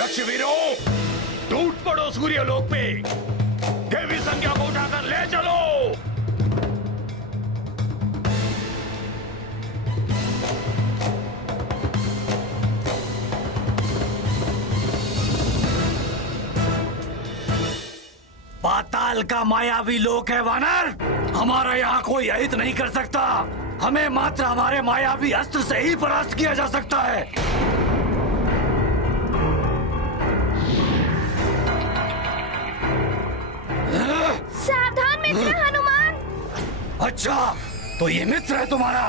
रक्षवीरों, टूट पड़ो सूर्यलोक पे, देवी संज्ञा को उठाकर ले चलो। पाताल का मायावी लोक है वानर, हमारा यहाँ कोई अहित नहीं कर सकता। हमें मात्र हमारे मायावी अस्त्र से ही परास्त किया जा सकता है। सावधान मित्र हनुमान। अच्छा, तो ये मित्र है तुम्हारा।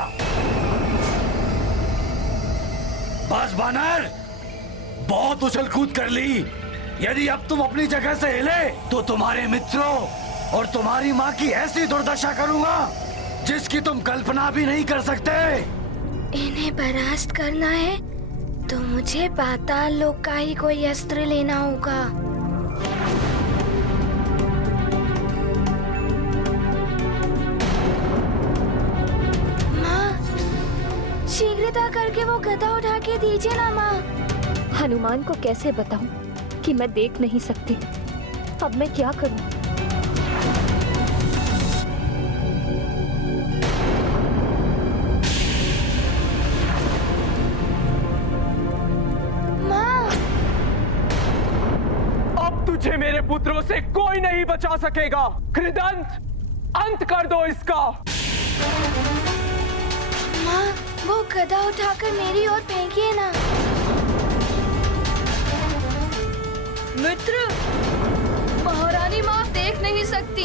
बस वानर, बहुत उछल कूद कर ली। यदि अब तुम अपनी जगह से हिले तो तुम्हारे मित्रों और तुम्हारी माँ की ऐसी दुर्दशा करूंगा जिसकी तुम कल्पना भी नहीं कर सकते। इन्हें परास्त करना है तो मुझे पाताल लोक का ही कोई अस्त्र लेना होगा। माँ, शीघ्रता करके वो गदा उठा के दीजिए ना माँ। हनुमान को कैसे बताऊं कि मैं देख नहीं सकती। अब मैं क्या करूं? माँ, अब तुझे मेरे पुत्रों से कोई नहीं बचा सकेगा। कृदंत, अंत कर दो इसका। माँ, वो गदा उठाकर मेरी ओर फेंकिए ना। मित्र, महारानी माँ देख नहीं सकती।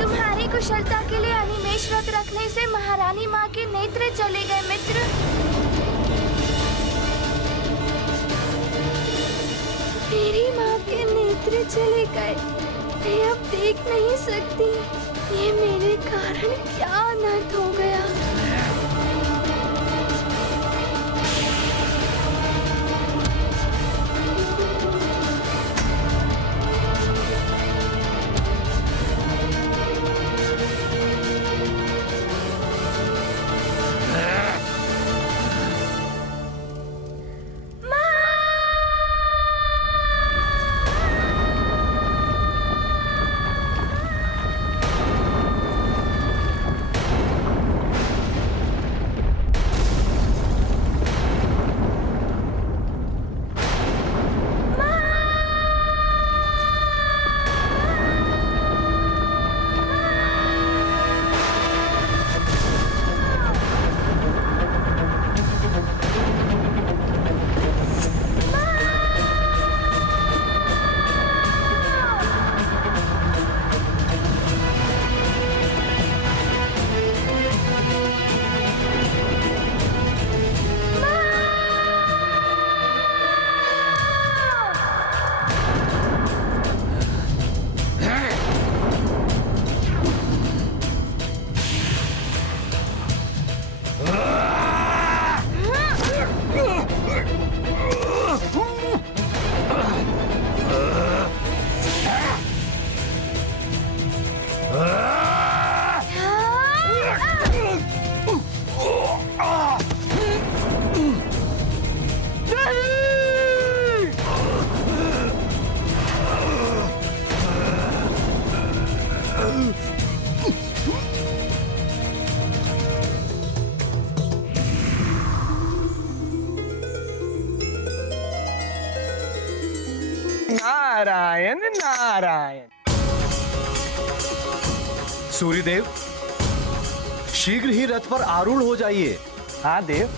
तुम्हारी कुशलता के लिए अनिमेष व्रत रखने से महारानी माँ के नेत्र चले गए मित्र। मेरी माँ के नेत्र चले गए, मैं अब देख नहीं सकती। ये मेरे कारण क्या अनर्थ हो गया। नारायण नारायण। सूर्यदेव, शीघ्र ही रथ पर आरूढ़ हो जाइए। हाँ देव,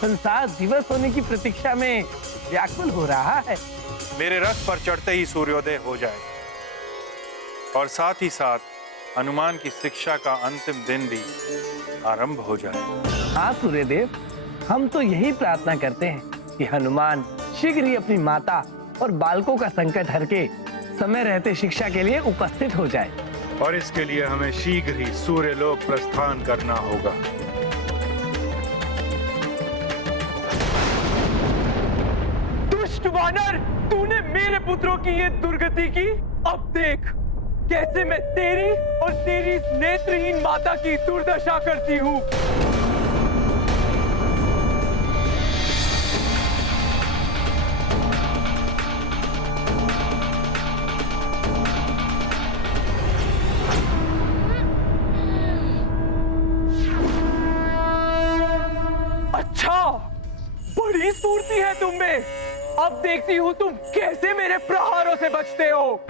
संसार दिवस होने की प्रतीक्षा में व्याकुल हो रहा है। मेरे रथ पर चढ़ते ही सूर्योदय हो जाए और साथ ही साथ हनुमान की शिक्षा का अंतिम दिन भी आरंभ हो जाए। हाँ सूर्यदेव, हम तो यही प्रार्थना करते हैं कि हनुमान शीघ्र ही अपनी माता और बालकों का संकट हर के समय रहते शिक्षा के लिए उपस्थित हो जाए। और इसके लिए हमें शीघ्र ही सूर्यलोक प्रस्थान करना होगा। दुष्ट वानर, तूने मेरे पुत्रों की ये दुर्गति की। अब देख, कैसे मैं तेरी और तेरी इस नेत्रहीन माता की दुर्दशा करती हूँ। अच्छा, बड़ी स्फूर्ति है तुम में। अब देखती हूँ तुम कैसे मेरे प्रहारों से बचते हो।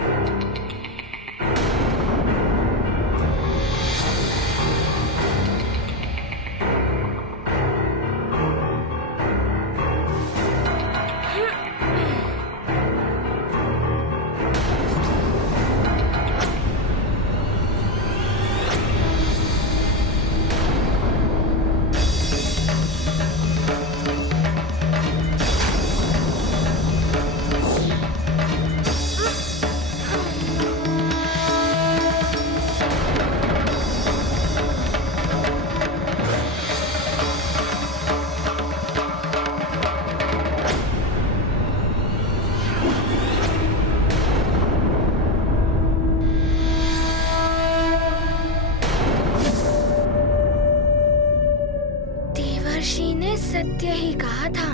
देवर्षि ने सत्य ही कहा था,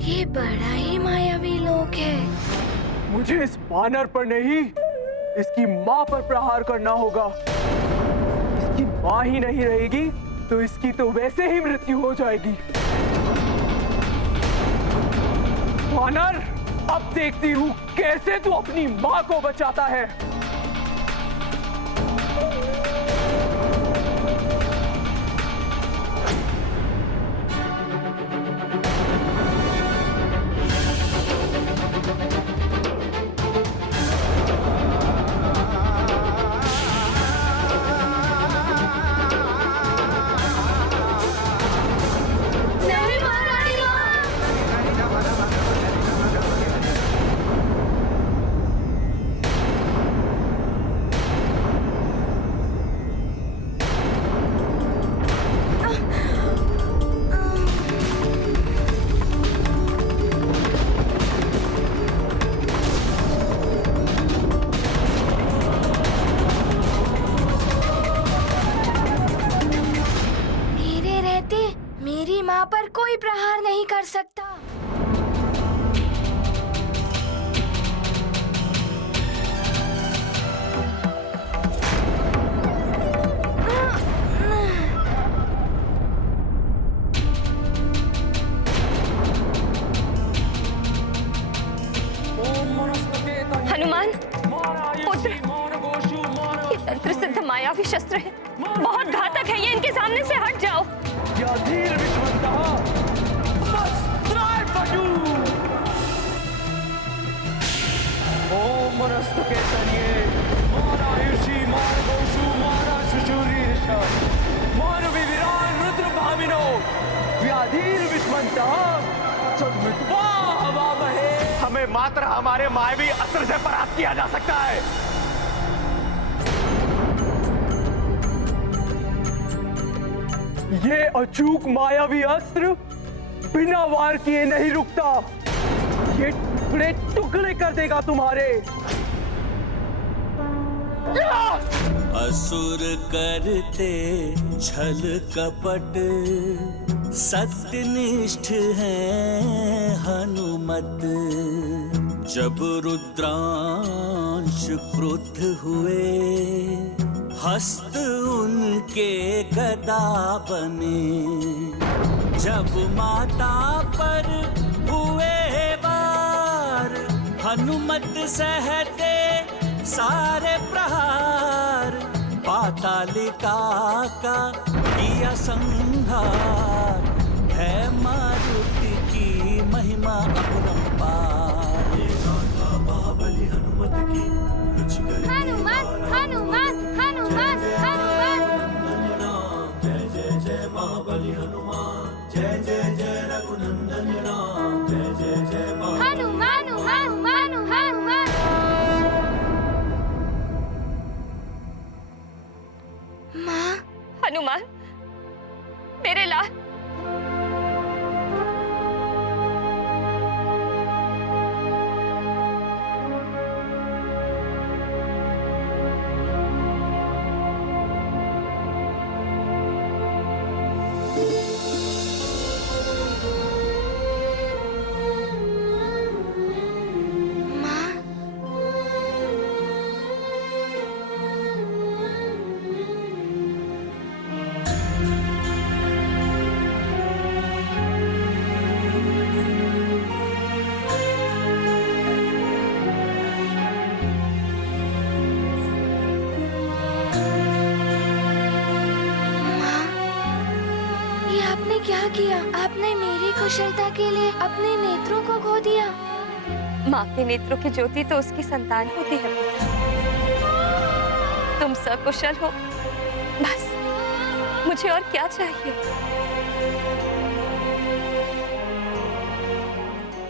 ये बड़ा ही मायावी लोक है। मुझे इस वानर पर नहीं, इसकी माँ पर प्रहार करना होगा। इसकी माँ ही नहीं रहेगी तो इसकी तो वैसे ही मृत्यु हो जाएगी। वानर, अब देखती हूँ कैसे तू अपनी माँ को बचाता है। नहीं महारानी माँ। मेरे रहते मेरी माँ पर कोई प्रहार नहीं कर सकता। हनुमान, पुत्र, ये तंत्र सिद्ध मायावी शस्त्र है, बहुत घातक है ये, इनके सामने से हट जाओ। या धीर विश्वंतः, वस्त्राय पटु। ओम मनस्तुते तन्ये, मारायुषी मार्गोषु माराशुशुरीश, मानविविरान रुद्र भाविनो, व्याधीर विश्वंतः, सद्मृत्वा हवामहे। हमें मात्र हमारे मायावी अस्त्र से परास्त किया जा सकता है। ये अचूक मायावी अस्त्र बिना वार किए नहीं रुकता। ये टुकड़े टुकड़े कर देगा तुम्हारे। असुर करते छल कपट, सत्यनिष्ठ हैं हनुमत। जब रुद्रांश क्रुद्ध हुए, हस्त उनके गदा बने। जब माता पर हुए वार, हनुमत सहते सारे प्रहार। पातालिका का किया संहार, है मारुति की महिमा अपरंपार। महाबली हनुमत की हनुमान हनुमान हनुमान हनुमान। जय जय जय महाबली हनुमान, जय जय जय रघुनंदन राम, जय जय जय हनुमान हनुमान हनुमान। माँ। हनुमान, मेरे लाल, क्या किया? आपने मेरी कुशलता के लिए अपने नेत्रों को खो दिया। माँ के नेत्रों की ज्योति तो उसकी संतान होती है पुत्र। तुम सकुशल हो, बस मुझे और क्या चाहिए।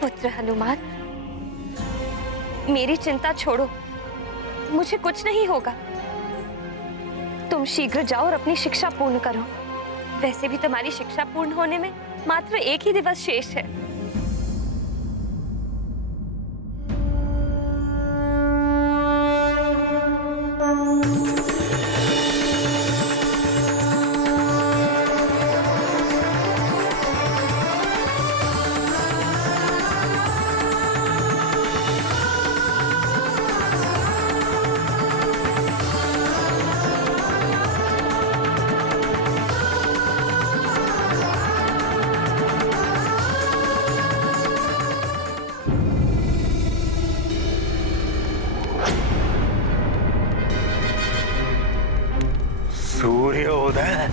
पुत्र हनुमान, मेरी चिंता छोड़ो, मुझे कुछ नहीं होगा। तुम शीघ्र जाओ और अपनी शिक्षा पूर्ण करो। वैसे भी तुम्हारी शिक्षा पूर्ण होने में मात्र एक ही दिवस शेष है। सूर्योदय।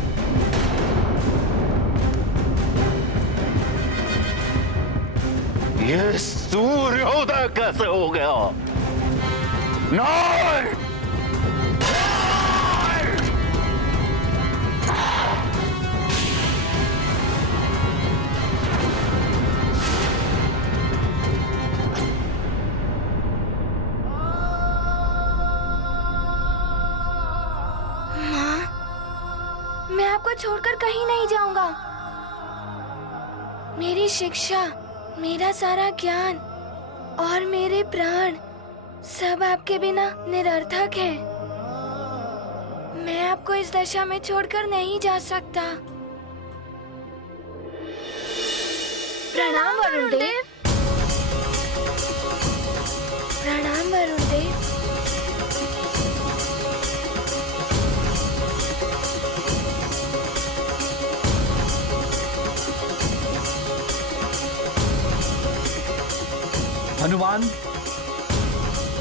ये सूर्योदय कैसे हो गया? नहीं! मैं आपको छोड़कर कहीं नहीं जाऊंगा। मेरी शिक्षा, मेरा सारा ज्ञान और मेरे प्राण सब आपके बिना निरर्थक है। मैं आपको इस दशा में छोड़कर नहीं जा सकता। प्रणाम वरुण देव। प्रणाम वरुण देव। हनुमान,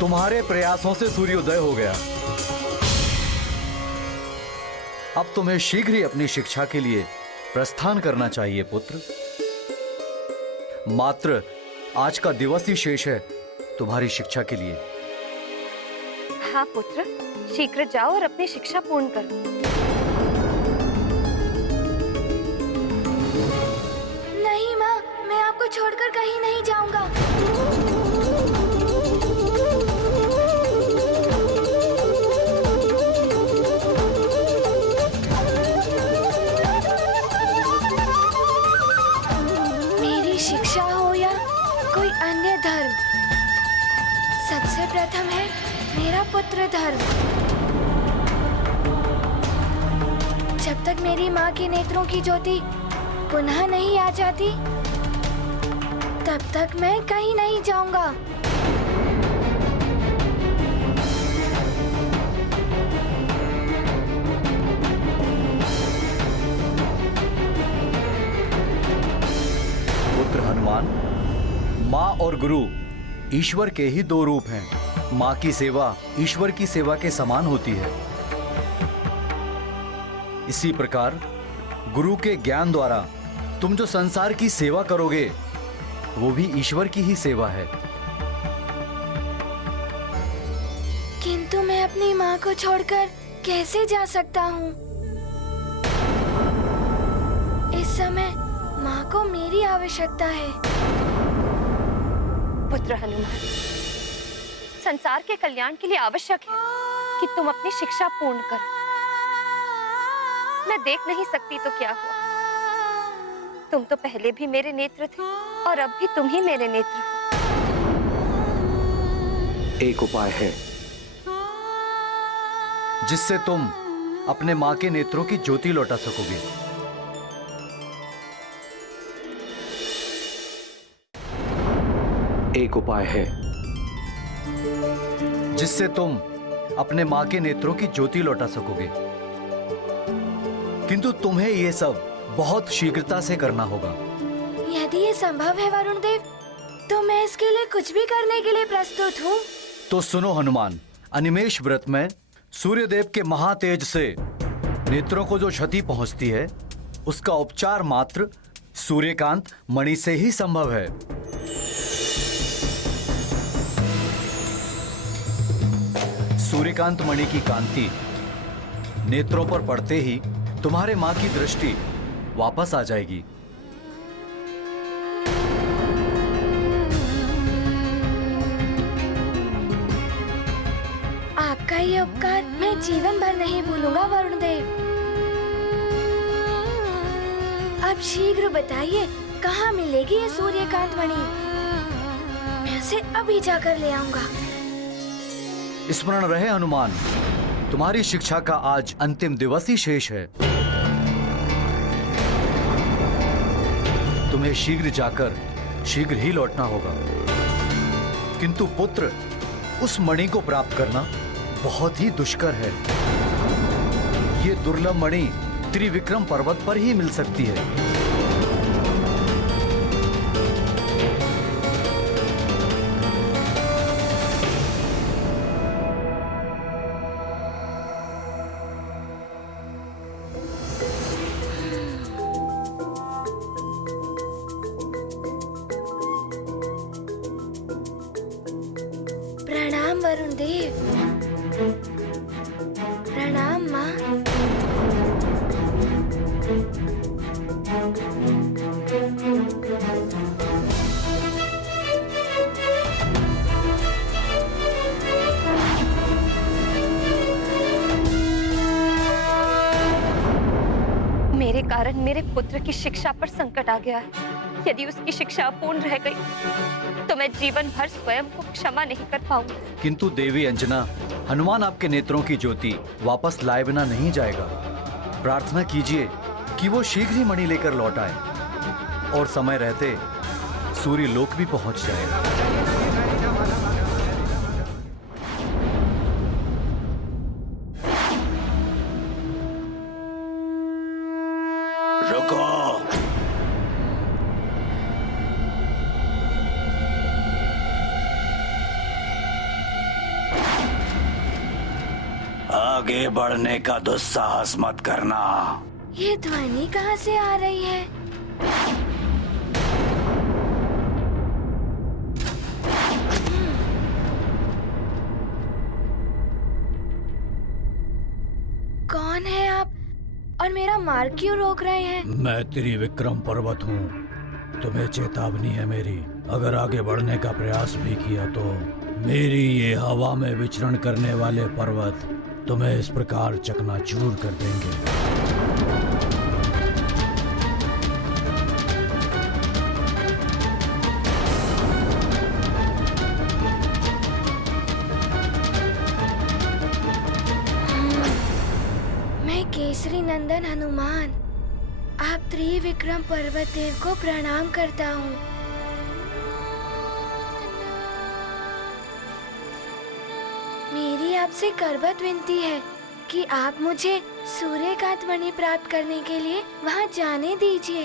तुम्हारे प्रयासों से सूर्योदय हो गया। अब तुम्हें शीघ्र ही अपनी शिक्षा के लिए प्रस्थान करना चाहिए पुत्र। मात्र आज का दिवस ही शेष है तुम्हारी शिक्षा के लिए। हाँ पुत्र, शीघ्र जाओ और अपनी शिक्षा पूर्ण करो। नहीं माँ, मैं आपको छोड़कर कहीं नहीं जाऊंगा। मेरी शिक्षा हो या कोई अन्य धर्म, सबसे प्रथम है मेरा पुत्र धर्म। जब तक मेरी माँ के नेत्रों की ज्योति पुनः नहीं आ जाती, तब तक मैं कहीं नहीं जाऊंगा। पुत्र हनुमान, माँ और गुरु ईश्वर के ही दो रूप हैं। माँ की सेवा ईश्वर की सेवा के समान होती है। इसी प्रकार गुरु के ज्ञान द्वारा तुम जो संसार की सेवा करोगे, वो भी ईश्वर की ही सेवा है। किंतु मैं अपनी माँ को छोड़कर कैसे जा सकता हूँ? इस समय माँ को मेरी आवश्यकता है। पुत्र हनुमान, संसार के कल्याण के लिए आवश्यक है कि तुम अपनी शिक्षा पूर्ण करो। मैं देख नहीं सकती तो क्या हुआ, तुम तो पहले भी मेरे नेत्र थे और अब भी तुम ही मेरे नेत्र हो। एक उपाय है जिससे तुम अपने माँ के नेत्रों की ज्योति लौटा सकोगे। एक उपाय है जिससे तुम अपने माँ के नेत्रों की ज्योति लौटा सकोगे, किंतु तुम्हें यह सब बहुत शीघ्रता से करना होगा। यदि ये संभव है वरुण देव, तो मैं इसके लिए कुछ भी करने के लिए प्रस्तुत हूँ। तो सुनो हनुमान, अनिमेष व्रत में सूर्यदेव के महातेज से नेत्रों को जो क्षति पहुंचती है, उसका उपचार मात्र सूर्यकांत मणि से ही संभव है। सूर्यकांत मणि की कांति नेत्रों पर पड़ते ही तुम्हारे मां की दृष्टि वापस आ जाएगी। आपका ये उपकार मैं जीवन भर नहीं भूलूंगा वरुण देव। अब शीघ्र बताइए कहाँ मिलेगी ये सूर्यकांत मणि? मैं उसे अभी जाकर ले आऊंगा। स्मरण रहे हनुमान, तुम्हारी शिक्षा का आज अंतिम दिवस ही शेष है। तुम्हें शीघ्र जाकर शीघ्र ही लौटना होगा। किंतु पुत्र, उस मणि को प्राप्त करना बहुत ही दुष्कर है। ये दुर्लभ मणि त्रिविक्रम पर्वत पर ही मिल सकती है। प्रणाम वरुण देव। प्रणाम माँ। मेरे कारण मेरे पुत्र की शिक्षा पर संकट आ गया है। यदि उसकी शिक्षा अपूर्ण रह गई तो मैं जीवन भर स्वयं को क्षमा नहीं कर पाऊंगी। किंतु देवी अंजना, हनुमान आपके नेत्रों की ज्योति वापस लाए बिना नहीं जाएगा। प्रार्थना कीजिए कि वो शीघ्र ही मणि लेकर लौट आए और समय रहते सूर्य लोक भी पहुंच जाए। रुको। आगे बढ़ने का दुस्साहस मत करना। ये ध्वनि कहाँ से आ रही है? कौन है आप और मेरा मार्ग क्यों रोक रहे हैं? मैं त्रिविक्रम पर्वत हूँ। तुम्हें चेतावनी है मेरी। अगर आगे बढ़ने का प्रयास भी किया तो मेरी ये हवा में विचरण करने वाले पर्वत तुम्हें इस प्रकार चकनाचूर कर देंगे। मैं केसरी नंदन हनुमान, आप त्रिविक्रम पर्वत देव को प्रणाम करता हूँ। मेरी आपसे करबत विनती है कि आप मुझे सूर्यकांत मणि प्राप्त करने के लिए वहाँ जाने दीजिए।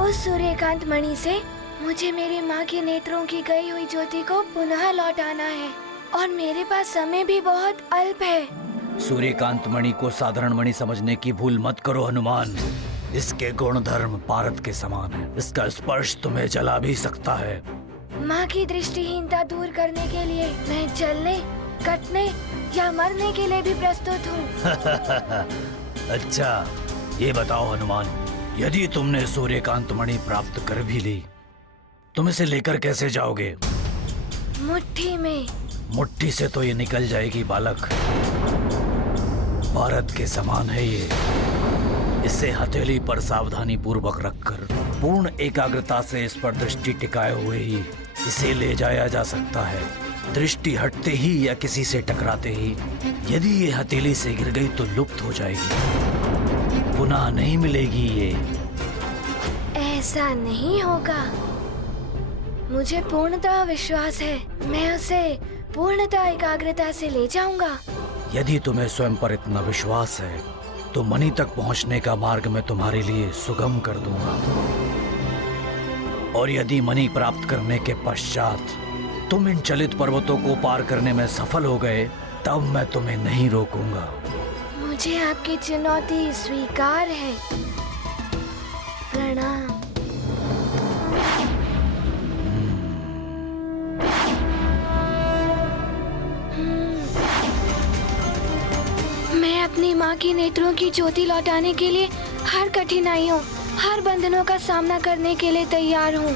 उस सूर्यकांत मणि से मुझे मेरी माँ के नेत्रों की गई हुई ज्योति को पुनः लौटाना है और मेरे पास समय भी बहुत अल्प है। सूर्यकांत मणि को साधारण मणि समझने की भूल मत करो हनुमान। इसके गुण धर्म पारद के समान है। इसका स्पर्श तुम्हें जला भी सकता है। माँ की दृष्टिहीनता दूर करने के लिए मैं जलने, कटने या मरने के लिए भी प्रस्तुत हूँ। अच्छा, ये बताओ हनुमान, यदि तुमने सूर्यकांत मणि प्राप्त कर भी ली, तुम इसे लेकर कैसे जाओगे? मुट्ठी में। मुट्ठी से तो ये निकल जाएगी बालक। भारत के समान है ये। इसे हथेली पर सावधानी पूर्वक रखकर पूर्ण एकाग्रता से इस पर दृष्टि टिकाए हुए ही इसे ले जाया जा सकता है। दृष्टि हटते ही या किसी से टकराते ही यदि ये हथेली से गिर गई तो लुप्त हो जाएगी, पुनः नहीं मिलेगी ये। ऐसा नहीं होगा। मुझे पूर्णतः विश्वास है, मैं उसे पूर्णतः एकाग्रता से ले जाऊंगा। यदि तुम्हें स्वयं पर इतना विश्वास है तो मणि तक पहुंचने का मार्ग मैं तुम्हारे लिए सुगम कर दूंगा। और यदि मणि प्राप्त करने के पश्चात तुम इन चलित पर्वतों को पार करने में सफल हो गए, तब मैं तुम्हें नहीं रोकूंगा। मुझे आपकी चुनौती स्वीकार है। प्रणाम। मैं अपनी माँ की नेत्रों की ज्योति लौटाने के लिए हर कठिनाइयों, हर बंधनों का सामना करने के लिए तैयार हूँ।